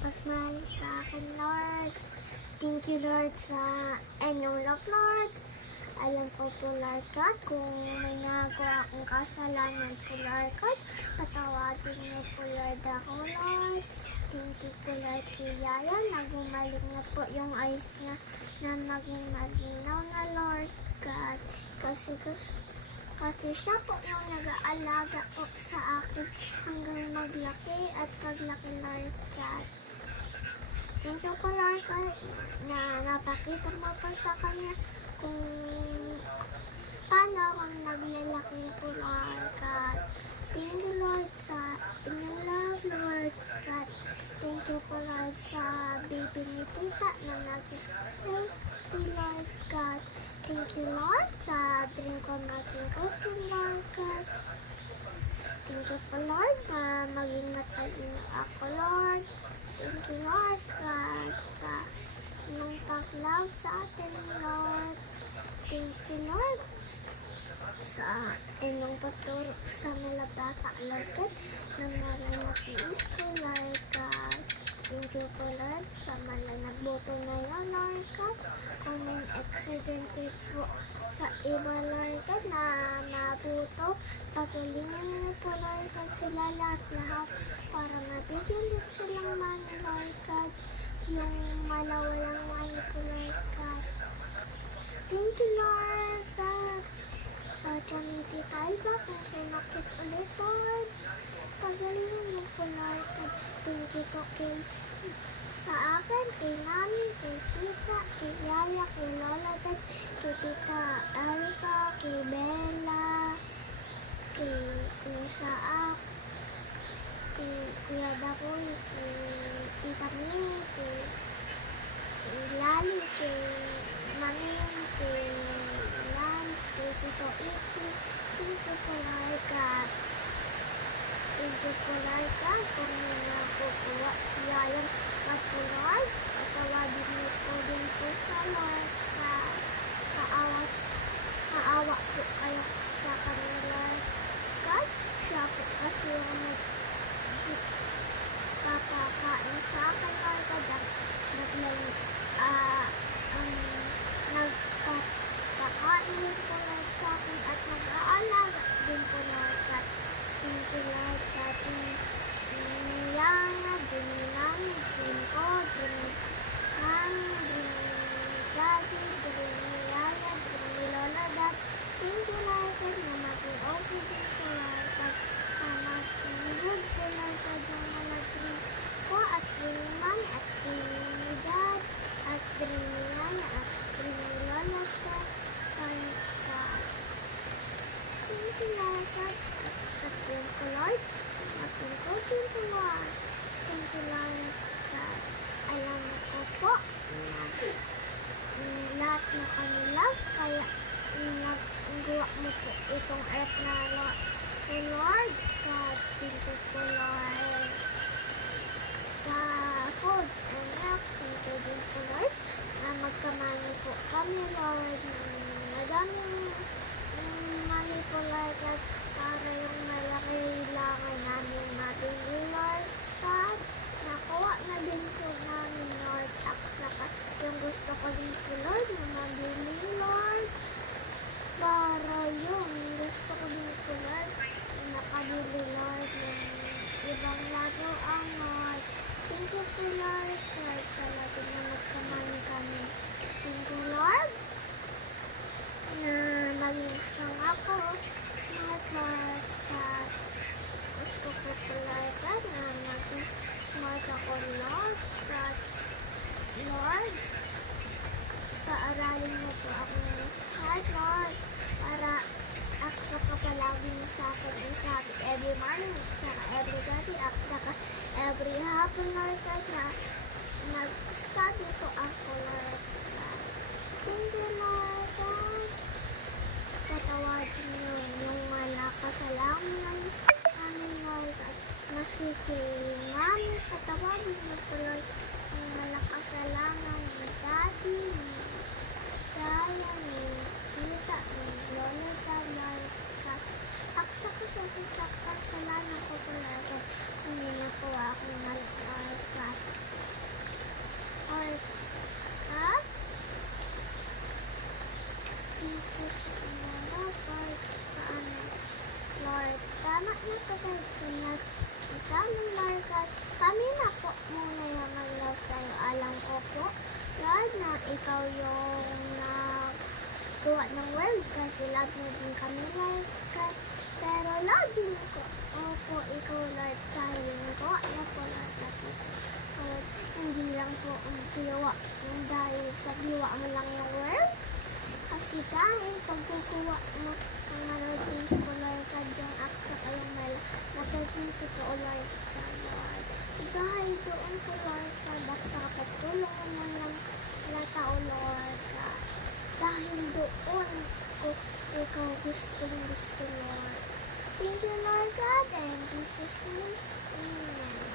pagmahal sa akin, Lord. Thank you, Lord, sa inyong love, Lord. Alam ko po, Lord God, kung may nagawa akong kasalanan po, Lord God, patawarin niyo po, Lord, ako, Lord. Thank you po, Lord, kay Yaya, na bumalik na po yung eyes niya na maging malinaw na, Lord God. Kasi siya po yung nag-aalaga po sa akin hanggang maglaki at paglaki, Lord God. Thank you po, Lord God, na napakita mo po sa kanya kung paano akong naglalaki po, Lord God. Thank you, Lord, sa inyong love, Lord God. Thank you po, Lord, sa baby ni Tita na nag-help po, Lord God. Thank you, Lord, sa dream ko maging open, Lord God. Thank you po, Lord, na maging matalino ako, Lord. Thank you, Lord God, sa inyong pag-love sa atin, Lord. Thank you, Lord, sa inyong pagturo sa mga bata, Lord God, na marunong school, Lord God. Thank you po, Lord, sa mga nagbuto ngayon, Lord God. Kung may accident po sa iba, Lord God, na mabuto, pagulingin niyo po, Lord God, sila lahat para mabigyan din silang money, Lord God. Yung malawalang money po, Lord God. Thank you, Lord God. Sa Trinity Alba, kung sinakit ulit, Lord. Pagalingin mo po, Lord God. Thank you po sa akin, kay Mami, kay Tita, kay Yaya, kay Lola Dad, kay Tita Alba, kay Bella, kay Saak, kay Kuya Dapoy, kay Tita Mimi, kay Lali, kay Maning, kay Lance, kay Tito Iti. Thank you po, Lord God. Thank you po, Lord God, kung napupuwa si Yayan at po, Lord. Patawagin niyo po din po sa Lord God. Maawa po kayo sa kanila, Lord God. Siya po kasi yung nagpapakain sa akin, Lord God. Nagpapakain din po, Lord, sa akin at nag-aalaga din po, Lord God. Thank you, Lord, sa ating Yana, din ni Mami, din ko, din ni Mami, din ni Daddy, din ni Yaya, din ni Lola Dad. Thank you, Lord, na maging okay din po, Lord, na maging good po, Lord, yung mga dream ko, at dream ni Mami, at dream ni Dad, at dream ni Yaya, at dream ni Lola Dad. Thank you, Lord, thank you, Lord. Thank you, Lord. Thank you, Lord, God. Alam ko po na lahat na kanila, kaya nagawa mo po itong earth na Lord God. Thank you po, Lord. Sa foods and milk, thank you din po, Lord, na magkamani po kami, Lord. Madaming money po, Lord, at para yung malaki langan namin mabili, Lord God. Nakuha na din po namin, Lord, at saka yung gusto ko din po, Lord, na mabili, Lord. Para yung gusto ko din po, Lord, nakabili, Lord, ng ibang laruan, Lord. Thank you po, Lord, Lord, sa lahat na magkamani kami. Thank you, Lord, na maging strong ako, smart heart, at gusto ko po, Lord, na maging smart ako, Lord, at Lord, paaralin mo po ako ng heart, Lord, para aksa ka palagi mo sa akin and sa akin every morning, sa every day, at saka every hapon, Lord, na mag-study po ako, Lord. Thank you, Lord. Patawagin niyo yung mga kasalanan namin, Lord. Maski kay Mami, patawagin niyo po, Lord, yung mga kasalanan ni Daddy, ni Yaya, ni Tita, ni Lola, Lord. Aksa ko sa kasalanan ko po, Lord. Hindi na po ako Lord. po muna yung mag-love sa'yo. Alam ko po, Lord, na ikaw yung nagtuwa ng world kasi love mo din kami, Lord. Pero love din ko. Opo, ikaw, Lord, dahil yung gawa na po, Lord, natin. Hindi lang po ang ginawa. Dahil sa ginawa mo lang yung world. Kasi dahil pagkukuha mo ng things ko, Lord, kadyang aksa kayong mala. Napagpinto ko, Lord, Lord. Dahil doon ko, Lord, kadak sa kapatulong naman ng mga tao, Lord. Dahil doon ko ikaw gusto, Lord. Thank you, Lord God, and Jesus' name, amen.